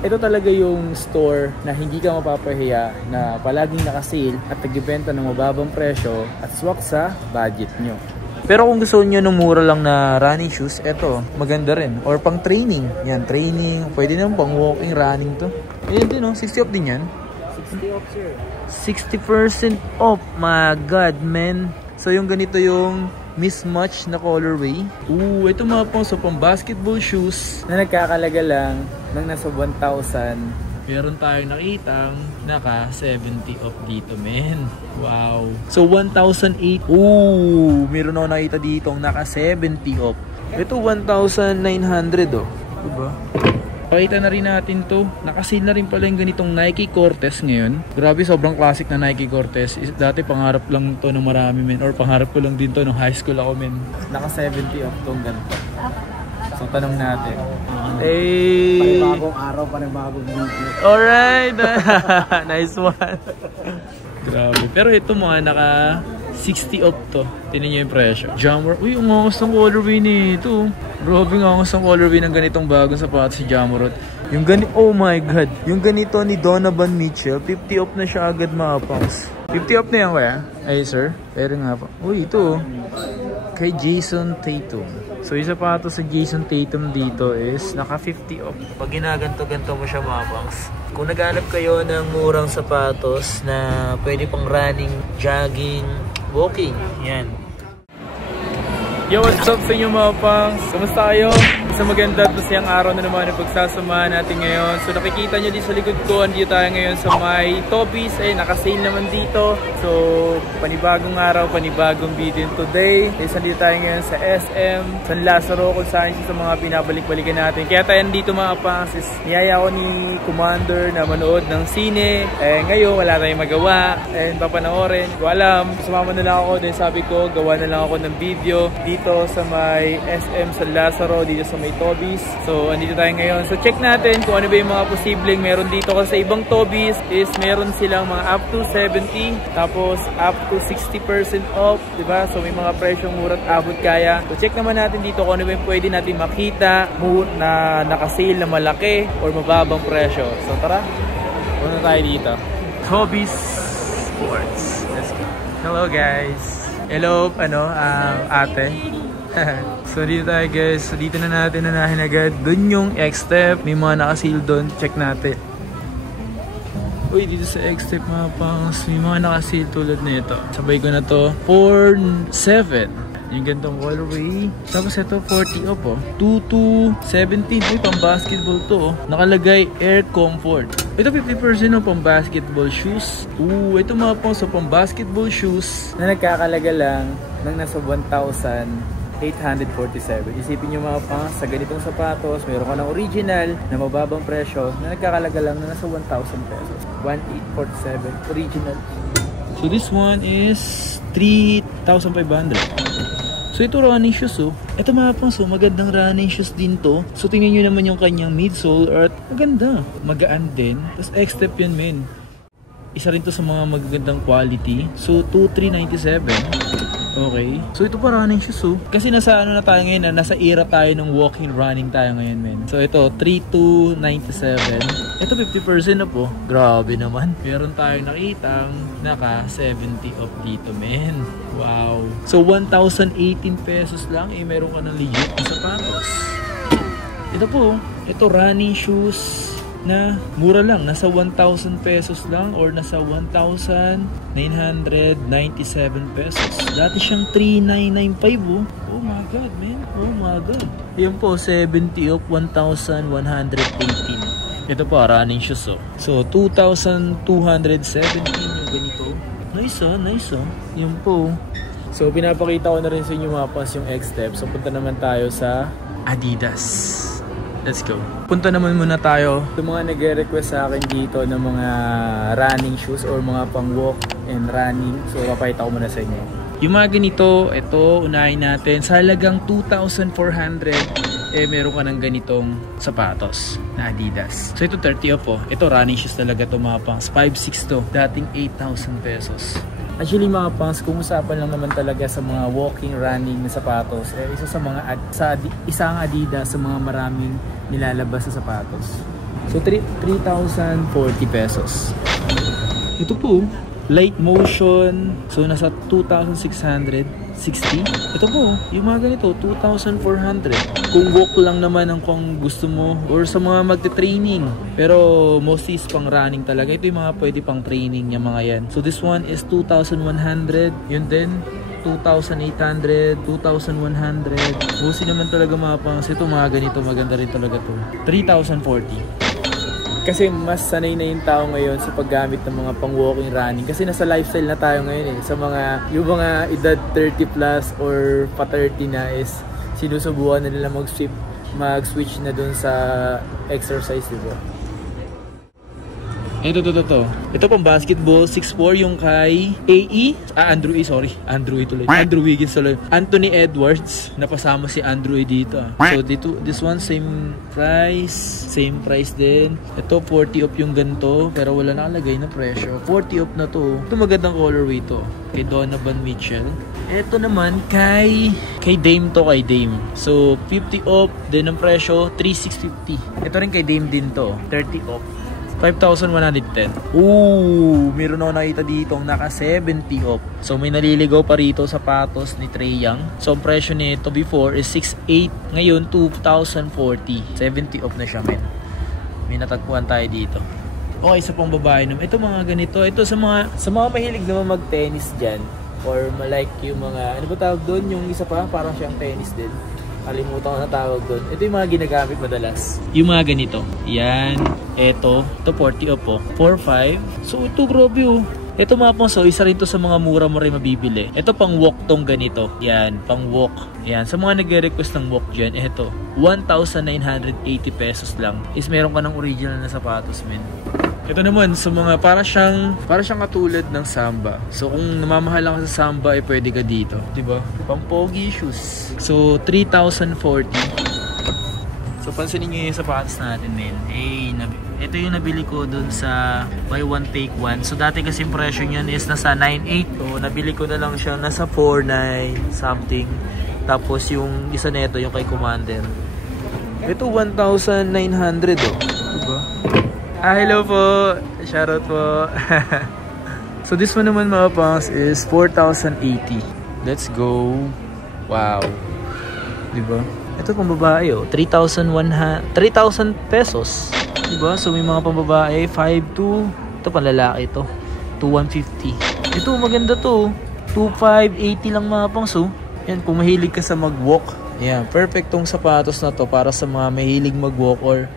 Ito talaga yung store na hindi ka mapapahiya, na palaging naka-sale at nagbebenta ng mababang presyo at swak sa budget nyo. Pero kung gusto nyo ng mura lang na running shoes, eto, maganda rin. Or pang training. Yan, training. Pwede naman pang walking, running to. Ayan din, no? 60 off din yan. 60 off, sir. 60% off. My God, man. So, yung ganito yung mismatch na colorway. Ito mga pang basketball shoes na nagkakalaga lang ng nasa 1,000. Meron tayong nakitang naka 70 off dito, men. Wow. So 1,008. Meron ako nakita dito naka 70 off. Ito 1,900 oh. Diba? Pakita na rin natin to. Naka-sale na rin pala yung ganitong Nike Cortez ngayon. Grabe, sobrang classic na Nike Cortez. Dati pangarap lang to ng marami, men. Or pangarap ko lang din to nung high school ako, men. Naka 70 off tong ganito. So tanong natin. Panibagong araw, panibagong video. Alright! Nice one. Grabe. Pero ito mga naka 60 off to. Tingnan nyo yung presyo. Jammer. Ang angas ng colorway nito. Grabe ang angas ng colorway ng ganitong bagong sapatos si Jammerot. Yung ganito, oh my God. Yung ganito ni Donovan Mitchell, 50 off na siya agad mga pangs. 50 off na yan kaya? Ay sir, pero nga pa. Ito. Kay Jason Tatum. So yung sapatos sa Jason Tatum dito is naka 50 off. Pag ginaganto-ganto mo siya mga pangs. Kung naghanap kayo ng murang sapatos na pwede pang running, jogging, walking, yan. Yo, what's up sa inyo mga pangs? Kamusta kayo? Sa maganda at masayang araw na naman ang pagsasamahan natin ngayon. So nakikita nyo din sa likod ko, andito tayo ngayon sa may Toby's. Naka-sale naman dito. So panibagong araw, panibagong video today. Andito tayo ngayon sa SM San Lazaro, kung saan sa mga pinabalik-balikan natin. Kaya tayo dito mga pangs, niyaya ko ni Commander na manood ng sine. Ngayon wala tayong magawa. Papanoorin. Ko alam, sumama na lang ako. Then sabi ko, gawa na lang ako ng video dito sa may SM San Lazaro, dito sa may Toby's. So andito tayo ngayon. So check natin kung ano ba yung mga posibleng meron dito, kasi sa ibang Toby's is meron silang mga up to 70, tapos up to 60% off, diba? So may mga presyong mura't abot kaya. So check naman natin dito kung ano ba yung pwede natin makita na naka-sale na malaki or mababang presyo. So tara, punta tayo dito. Toby's Sports. Let's go. Hello guys. Hello, ate. So dito tayo guys. So dito na natin nanahin agad. Doon yung X-Step. May mga naka-sale doon. Check natin. Uy, dito sa X-Step mga pangs, may mga naka-sale tulad nito. Sabay ko na to. 4.7. Yung gantong colorway. Tapos ito 40 off oh. 2.17. Uy, pang basketball to oh. Nakalagay Air Comfort. Ito 50% ng pang basketball shoes. Ito mga pang sa pang basketball shoes na nagkakalaga lang ng nasa 1,847. Isipin nyo mga pang, sa ganitong sapatos, mayroon ka ng original na mababang presyo na nagkakalaga lang ng nasa 1,000 pesos. 1,847 original. So this one is 3,500. So ito running shoes oh. Ito mga pang, so magandang running shoes din to. So tingnan nyo naman yung kanyang midsole at maganda. Magaan din. Tapos X-Step yun men. Isa rin to sa mga magagandang quality. So 2,397. Okay. So ito pa running shoes oh. Kasi nasa ano na tayo ngayon, nasa era tayo ng walking running tayo ngayon men. So ito 3,297. Ito 50% na po. Grabe naman. Meron tayong nakitang naka 70 off dito men. Wow. So 1,018 pesos lang meron ka ng legit na sapatos. Ito po, ito running shoes na mura lang, nasa 1,000 pesos lang or nasa 1,997 pesos. Dati siyang 3,995 oh. Oh my God man, oh my God. Yan po, 70 off, 1,118. Ito po, running shoes oh. So 2,217 yung ganito. Nice oh, nice oh. Yan po. So pinapakita ko na rin sa inyo mga pas yung X-Step. So punta naman tayo sa Adidas. Let's go. Punta naman muna tayo. Yung mga nagre-request sa akin dito ng mga running shoes or mga pang walk and running. So papakita ko muna sa inyo. Yung mga ganito, ito unahin natin. Sa halagang 2,400 meron ka ng ganitong sapatos na Adidas. So ito 30 off oh. Ito running shoes talaga to mga pangs. 5,600 to. Dating 8,000 pesos. Actually mga pangs, kung usapan lang naman talaga sa mga walking, running na sapatos, isa sa mga isang Adidas sa mga maraming nilalabas sa sapatos. So 3,040 pesos. Ito po, light motion. So nasa 2,660. Ito po, yung mga ganito, 2,400. Kung walk lang naman ang kung gusto mo or sa mga magte-training. Pero mostly is pang running talaga. Ito yung mga pwede pang training yung mga yan. So this one is 2,100. Yun din, 2,800, 2,100. Mostly naman talaga mga pangs. Ito mga ganito, maganda rin talaga to. 3,040. Kasi mas sanay na yung tao ngayon sa paggamit ng mga pang-walking running. Kasi nasa lifestyle na tayo ngayon eh. Sa mga, yung mga edad 30 plus or pa 30 na is sinusubukan na nila mag-switch na dun sa exercise, diba? Ito. Ito pang basketball, 6'4" yung kay Andrew Wiggins tuloy. Anthony Edwards, napasama si Andrew dito. So this one same price din. Ito 40 off yung ganito, pero wala nakalagay na presyo. 40 off na to. Ito magandang colorway to, kay Donovan Mitchell. Ito naman kay Dame to, kay Dame. So 50 off din ang presyo, 3,650. Ito rin kay Dame din to, 30 off. 5,110. Ooh, meron ako nakita dito naka 70 off. So may naliligaw pa rito sapatos ni Trae Young. So ang presyo nito before is 6,800. Ngayon 2,040. 70 off na siya, men. May natagpuan tayo dito. Okay, isa pang babae naman. Ito mga ganito. Ito sa mga mahilig naman mag-tennis dyan. Or like yung mga, ano ba tawag doon? Yung isa pa, parang siyang tennis din. Kalimutan ko na tawag doon. Ito yung mga ginagamit madalas. Yung mga ganito. Yan. Ito 40 off po. 4,500. So ito grabe oh. Ito mga pang, so isa rin to sa mga mura mo rin mabibili. Ito pang walk tong ganito. Yan, pang walk. Yan, sa mga nagre-request ng walk dyan, ito 1,980 pesos lang. Is meron ka ng original na sapatos, men. Ito naman sa mga para siyang katulad ng Samba. So kung namamahal lang ka sa Samba, eh pwede ka dito, 'di ba? Pang pogi shoes. So 3,040. So pansinin niyo yung sapatos natin, men. Ito yung nabili ko dun sa buy one take one. So dati kasi yung presyo niyan is nasa 9,800. So nabili ko na lang siya nasa 4,900 something. Tapos yung isa nito yung kay Commander. Ito 1,900 oh. Diba? Hello po. Shoutout po. So this one naman mga pangs is 4,080. Let's go. Wow. Diba? Ito pang babae oh. 3,000 pesos. Diba? So may mga pang babae 5,200. Ito pang lalaki ito 2,150. Ito maganda to 2,580 lang mga pangs oh. Yan, kung mahilig ka sa mag-walk. Yan, perfect tong sapatos na to para sa mga mahilig mag-walk or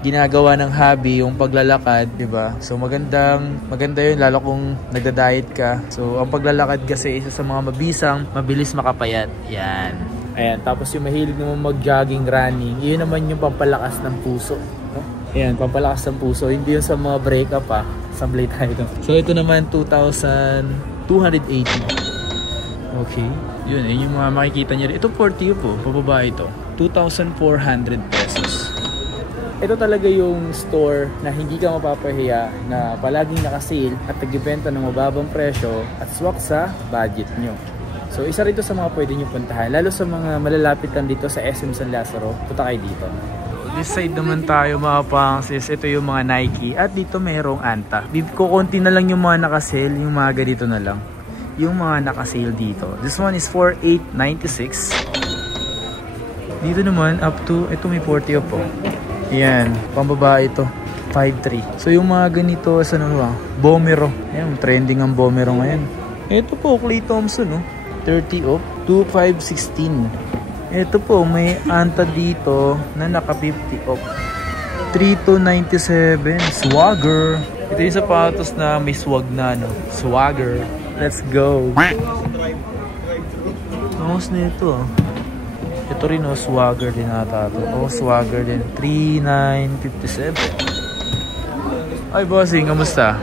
ginagawa ng hobby yung paglalakad, 'di ba? So maganda 'yun lalo kung nagda-diet ka. So ang paglalakad kasi isa sa mga mabilis makapayat. Yan. Ayan, tapos yung mahilig naman mag-jogging, running, 'yun naman yung pampalakas ng puso, no? Ayan, pampalakas ng puso, hindi yung sa mga break-up ah. Sablay tayo doon. So ito naman 2,280. Okay. Yun yung mga makikita niyo. Ito 40 po, pababa ito. 2,400 pesos. Ito talaga yung store na hindi ka mapapahiya na palaging naka-sale at nagbebenta ng mababang presyo at swak sa budget nyo. So isa rin ito sa mga pwede nyo puntahan, lalo sa mga malalapit lang dito sa SM San Lazaro, punta kayo dito. This side naman tayo mga pangs, ito yung mga Nike at dito mayroong Anta. Kukunti na lang yung mga naka-sale, yung mga ganito na lang. Yung mga naka-sale dito. This one is 4,896. Dito naman up to, ito may 40 po. Yan, pambabae ito, 5,300. So yung mga ganito, sa ano ba? Bomero. Ayan, trending ang Bomero ngayon. Ito po, Clay Thompson, no? 30 off, 2,516. Ito po, may Anta dito na naka 50 off. 3,297. Swagger. Ito yung sapatos na may swag na, no? Swagger. Let's go. Tapos na ito, ah. Ito rin oh, Swagger din ata ito. Oh, Swagger din. 3,957. Ay, bossing, kamusta?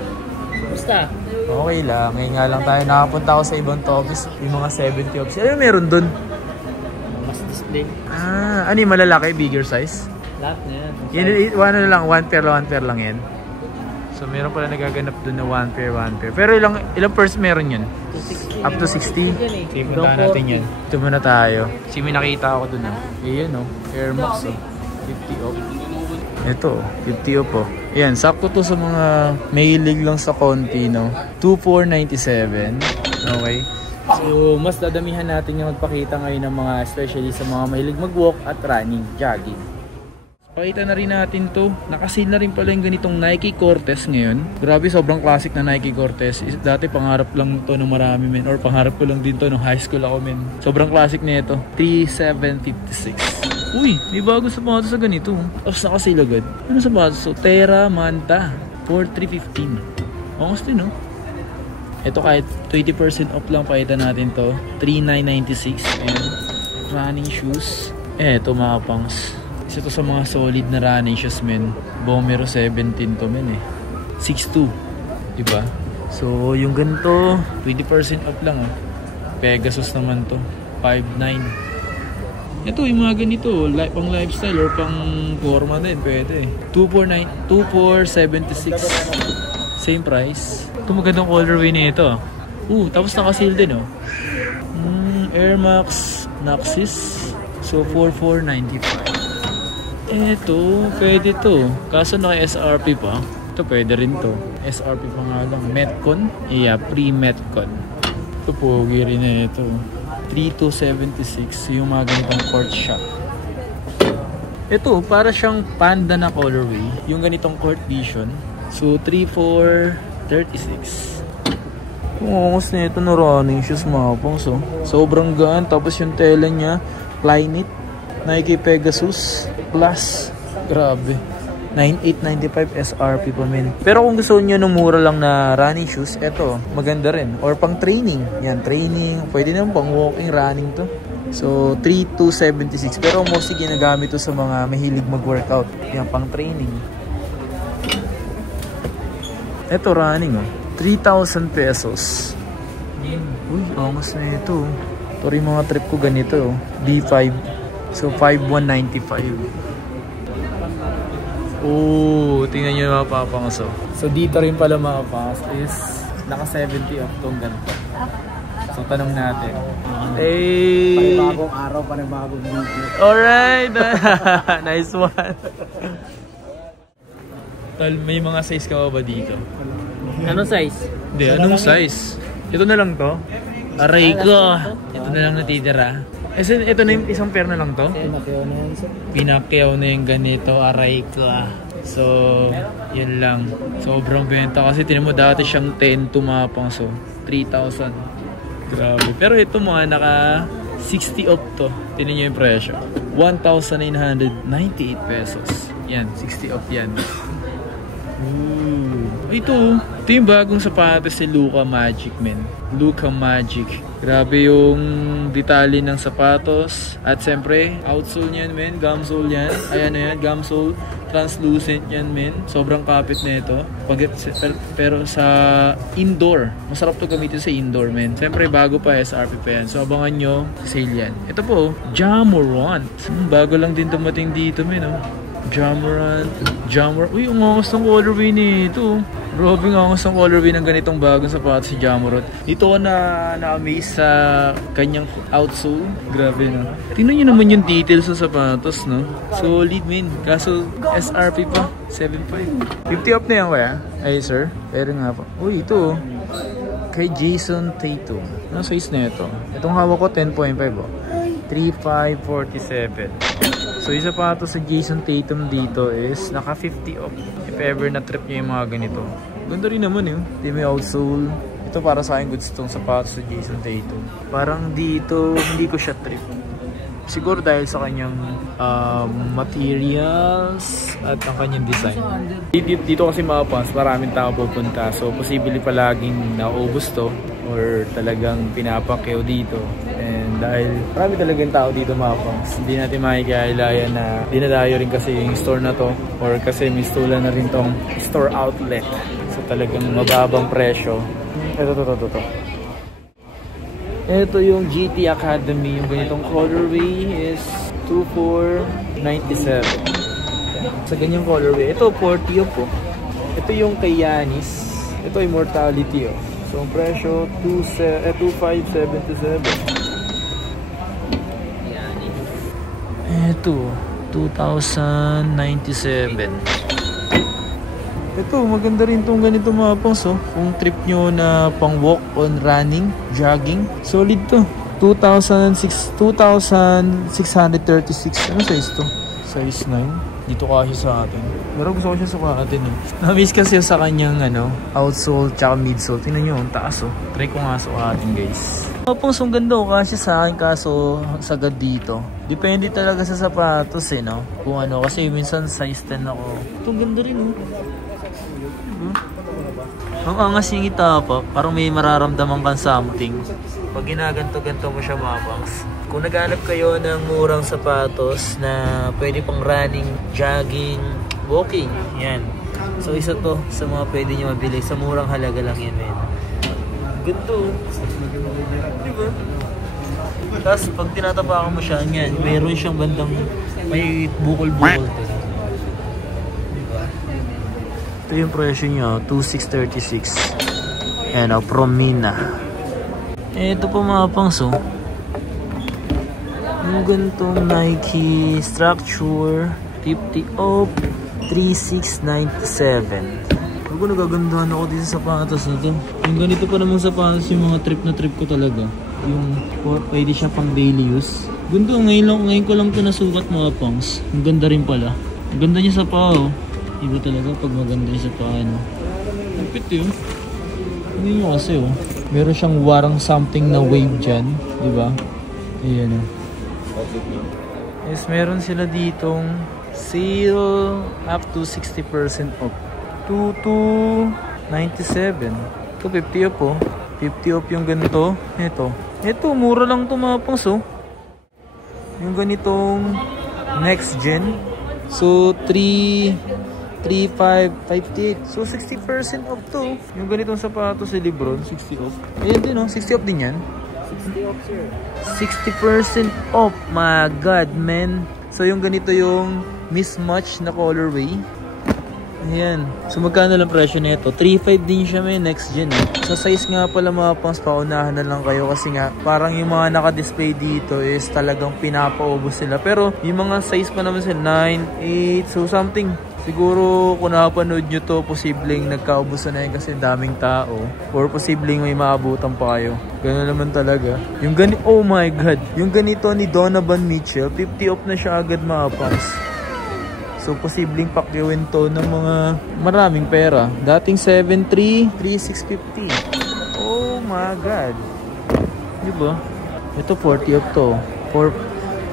Kamusta? Okay lang. Ngayon nga lang tayo nakapunta ako sa ibang office. Yung mga 70 office. Ano meron dun? Mas display. Ano yung malalaki? Bigger size? Lahat na yan. Yan lang, one pair lang yan. So meron pala nagaganap dun na one pair. Pero ilang pairs meron yun? Up to 60. Sige, punta natin yan. Ito muna tayo. Kasi may nakita ako dun. Ayan o. Air Max o. 50 off. Ito, 50 off po. Ayan, sakto to sa mga mahilig lang sa konti, no? 2497. Okay. So, mas dadamihan natin yung magpakita ngayon ng mga, especially sa mga mahilig mag-walk at running, jogging. Pakita na rin natin to. Nakasil na rin pala yung ganitong Nike Cortez ngayon. Grabe, sobrang classic na Nike Cortez. Dati pangarap lang to ng marami, men. Or pangarap ko lang din to nung high school ako, men. Sobrang classic na ito. 3756. Uy, may bago sapatos sa ganito. Tapos nakasil agad. Ano sapatos? So, Terra Manta. 4315. Angas din, no? Ito kahit 20% off lang, pakita natin to. 3996. Ayan. Running shoes. Ito mga pangs. Isa to sa mga solid na running shoes, men. Bomero 17 to, men eh. 6'2", diba? So, yung ganito, 20% off lang, ah. Pegasus naman to, 5'9". Ito, yung mga ganito, pang lifestyle or pang forma din, pwede. 2476. Same price. Ito magandang colorway na ito. Tapos naka-seal din, oh. Air Max Naxis. So, 4495. Eto, pwede to. Kaso naka-SRP pa. Ito pwede rin to. SRP pa nga lang. Metcon? Yeah, pre-Metcon. Ito pogi rin na ito. 3276. Yung mga ganitong court shop. Ito, para siyang panda na colorway. Yung ganitong court vision. So, 3436. Kungos na ito na running shoes mga pang. So, sobrang gaan. Tapos yung tela niya, Flyknit. Nike Pegasus Plus. Grabe. 9895 SRP pa, men. Pero kung gusto niyo ng mura lang na running shoes, eto, maganda rin. Or pang training. Yan, training. Pwede naman pang walking, running to. So, 3276. Pero mostly ginagamit to sa mga mahilig mag-workout. Yan, pang training. Eto, running, oh. 3,000 pesos. Uy, angas na ito. Ito rin mga trip ko ganito, oh. B5. So, 5,195. Tingnan nyo mga papangaso. So, dito rin pala mga papangas is naka 70 off tong ganito. So, tanong natin. Hey! Panibagong araw, panibagong video. Alright! Nice one! Tol, may mga size ka ba dito? Anong size? Hindi, anong size? Ito na lang to? Aray ko! Ito na lang natitira. Ito na yung isang pair na lang to? Pinakyaw na yan, sir. Pinakyaw na yung ganito, aray ko. So, yun lang. Sobrang benta kasi tinan mo dati siyang 10 tumapang. So, 3,000. Grabe. Pero ito mga naka 60 off to. Tinan nyo yung presyo. 1,998 pesos. Yan, 60 off yan. Ito yung bagong sapatos si Luka Magic, men. Luka Magic. Grabe yung detalye ng sapatos. At siyempre, outsole yan, men. Gumsole yan. Ayan na yan, gumsole. Translucent yan, men. Sobrang kapit na ito. Pero sa indoor, masarap to gamitin sa indoor, men. Siyempre, bago pa, SRP pa yan. So, abangan nyo, sale yan. Ito po, Jamorant. Bago lang din dumating dito, men. Jamorant. Uy, ang angas ng colorway nito. Grabe ang angas ng colorway ng ganitong bagong sapatos si Jamorant. Dito ako na-amaze sa kanyang outsole. Grabe, no? Tingnan nyo naman yung details sa sapatos, no? Solid, man. Kaso SRP pa. 7.5. 50 up na yan, kaya? Ay, sir. Pero nga pa. Uy, ito. Kay Jason Tatum. Anong size na ito? Itong hawak ko, 10.5, oh. 3,547. So, yung sapatos sa Jason Tatum dito is naka 50 off. If ever na trip nyo yung mga ganito. Ganda rin naman yun. Hindi may outsole. Ito para sa akin goods itong sapatos sa Jason Tatum. Parang dito, hindi ko siya trip. Siguro dahil sa kanyang materials at ang kanyang design. Dito kasi mga fans, maraming tao pupunta. So, posible palaging naubos to or talagang pinapakyaw dito. And dahil marami talagang tao dito mga fans, hindi natin makikailayan na dinadayo rin kasi yung store na to or kasi mistulan na rin tong store outlet. So, talagang mababang presyo. Ito. Ito yung GT Academy, yung ganitong colorway is 2,497. Sa ganyang colorway, ito 40 po. Ito yung kay Yanis. Ito Immortality, oh. So ang presyo 2,577. Ito 2,097. Ito, maganda rin itong ganito mga pangs, oh. Kung trip nyo na pang walk on running, jogging, solid to. 2,636. Ano size to? Size 9. Dito kasi sa atin. Pero gusto ko siya sukatin, eh. Na-miss kasi sa kanyang outsole tsaka midsole. Tingnan nyo, ang taas, oh. Try ko nga sukatin, guys. Mga pangs, ang ganda, oh. Kasi sa akin, kaso sagad dito. Depende talaga sa sapatos, eh, no? Kung ano, kasi minsan size 10 ako. Ito, ang ganda rin, oh. Ang angas yung itapa, parang may mararamdaman kang something. Pag ginaganto-ganto mo siya mga pangs. Kung naghanap kayo ng murang sapatos na pwede pang running, jogging, walking, yan. So isa to sa mga pwede nyo mabili. Sa murang halaga lang yan, men. Ganto. Diba? Tapos pag tinatapakan mo siya, yan, mayroon siyang bandang may bukol-bukol. Ito yung presyo nyo, 2,636. Ayan o, Promina. Ito po mga pangs, oh. Yung ganitong Nike Structure 50 off 3,697. Ako nagagandahan ako dito sa sapatos nito. Yung ganito pa namang sapatos, yung mga trip na trip ko talaga. Yung pwede siya pang daily use. Ganito, ngayon ko lang ito nasukat mga pangs. Ang ganda rin pala. Ang ganda niya sa paa, oh. Iba talaga pag maganda yung sa paa, no? Ang pit yun. Hindi nyo kasi, oh. Meron siyang warang something na wave dyan. Diba? Ayan, oh. Yes, meron sila ditong sale up to 60% off. 2,297. Ito, 50 off, oh. 50 off yung ganito. Ito, mura lang ito mga pangs, oh. Yung ganitong next gen. So, 3,558. So, 60% off to. Yung ganitong sapatos si Lebron, 60 off. Ayan din, no? 60 off din yan. 60 off, sir. 60% off. My God, man. So, yung ganito yung mismatch na colorway. Ayan. So, magkano lang presyo nito? 3,500 din siya, may next gen. Sa size nga pala mga pangs, paunahan na lang kayo kasi nga, parang yung mga naka-display dito is talagang pinapaubos sila. Pero, yung mga size pa naman sila, 9, 8, so something. Siguro kung napanood nyo to, posibleng nagkaubusan na yun kasi daming tao. Or posibleng may maabutan pa kayo. Gano'n naman talaga. Yung ganito, oh my God. Yung ganito ni Donovan Mitchell, 50 off na siya agad mga pangs. So posibleng pakyawin to ng mga maraming pera. Dating 7,300, 3,650. Oh my God. Diba? Ito 40 off to.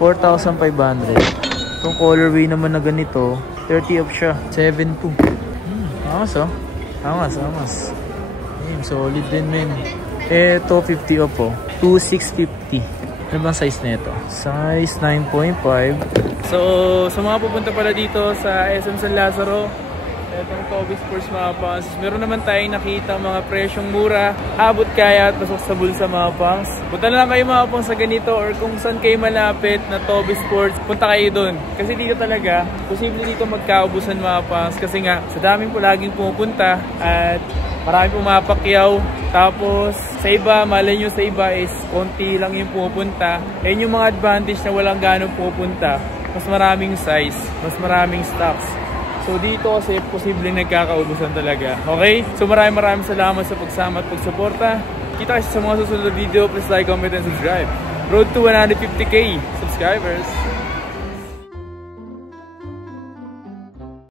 4,500. Itong colorway naman na ganito, 30 off siya. 7,200. Angas, oh. Angas. Solid din, men. Ito 50 off, oh. 2,650. Ano bang size nito? Size 9.5. So, sa mga pupunta pala dito sa SM San Lazaro, itong Toby Sports mga pangs, meron naman tayong nakita mga presyong mura, abot kaya at pasok sa bulsa mga pangs. Punta na lang kayo mga pangs sa ganito or kung saan kayo malapit na Toby Sports, punta kayo doon. Kasi dito talaga, posible dito magkaubusan mga pangs kasi nga sa daming po laging pumupunta at maraming pumapakyaw. Tapos sa iba, malay nyo sa iba is konti lang yung pumupunta. Ayun yung mga advantage na walang ganong pumupunta. Mas maraming size, mas maraming stocks. So dito kasi posibleng nagkakaubusan talaga. Okay? So maraming salamat sa pagsama at pagsuporta. Kita kasi sa mga susunod na video. Please like, comment, and subscribe. Road to 150k subscribers.